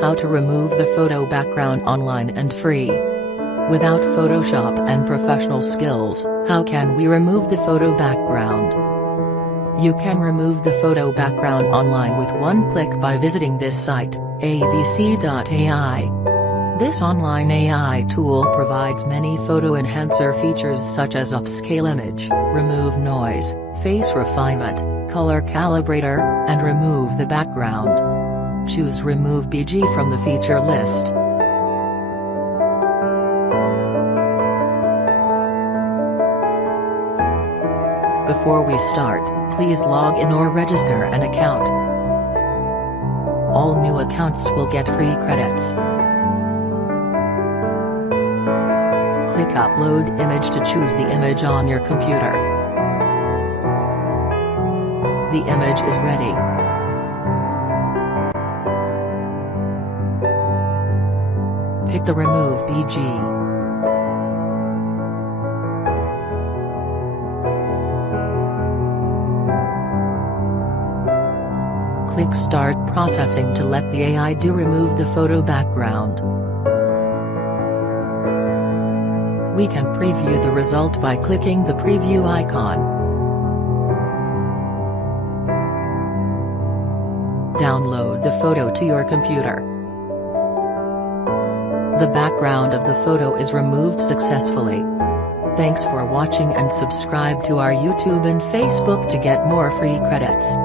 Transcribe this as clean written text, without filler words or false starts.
How to remove the photo background online and free. Without Photoshop and professional skills, how can we remove the photo background? You can remove the photo background online with one click by visiting this site, avc.ai. This online AI tool provides many photo enhancer features such as Upscale Image, remove noise, face refinement, color calibrator, and remove the background. Choose Remove BG from the feature list. Before we start, please log in or register an account. All new accounts will get free credits. Click Upload Image to choose the image on your computer. The image is ready. Pick the Remove BG. Click Start Processing to let the AI remove the photo background. We can preview the result by clicking the preview icon. Download the photo to your computer. The background of the photo is removed successfully. Thanks for watching and subscribe to our YouTube and Facebook to get more free credits.